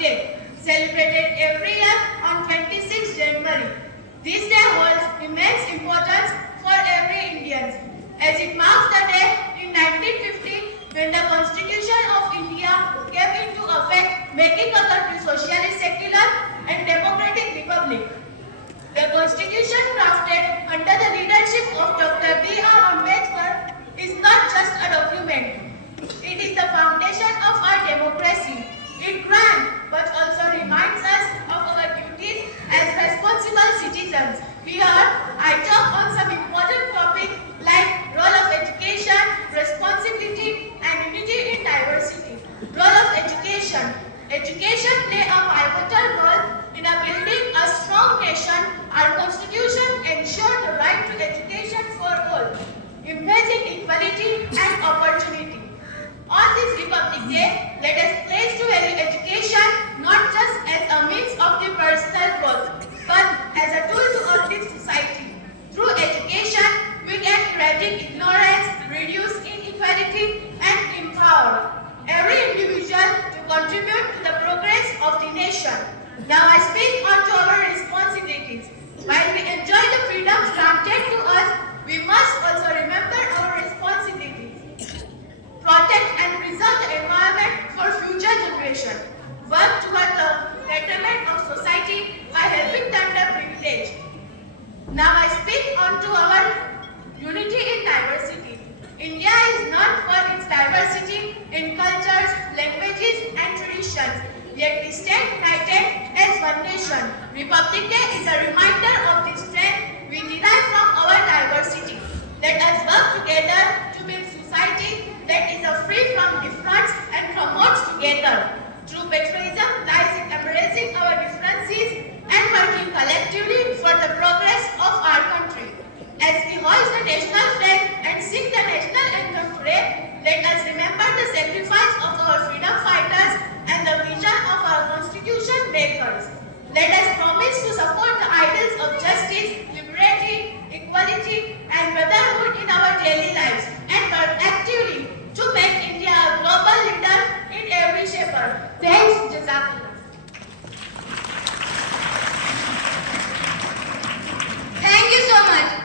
Day, celebrated every year on 26 January. This day holds immense importance for every Indian, as it marks the day in 1950 when the Constitution of India came into effect, making the country socialist, secular and democratic republic. The Constitution crafted under the leadership of Dr. B.R. Ambedkar is not just a document. It is the foundation of our democracy. It grants but also reminds us of our duties as responsible citizens. Here, I talk on some important topics like role of education, responsibility and unity in diversity. Role of education. Education plays a pivotal role in building a strong nation. Our Constitution ensures the right to education for all, embracing equality and opportunity. On this Republic Day, let us pledge to value education not just as a means of the personal growth, but as a tool to uplift society. Through education, we can eradicate ignorance, reduce inequality, and empower every individual to contribute to the progress of the nation. Now I speak on to our responsibilities. While we enjoy the freedoms granted to us, we must also remember our responsibilities. Protect and preserve the environment for future generations. Work toward the betterment of society by helping the underprivileged. Now I speak on to our unity in diversity. India is known for its diversity in cultures, languages and traditions. Yet we stand united as one nation. Republic Day is a reminder of the strength we derive from our diversity. Let us work together to build society that is free from difference and promotes together. True patriotism lies in embracing our differences and working collectively for the progress of our country. As we hoist the national flag and sing the national anthem today, let us remember the sacrifice of our freedom fighters and the vision of our constitution makers. Let us promise to support the ideals of justice, liberty, equality and brotherhood in our daily lives and work actively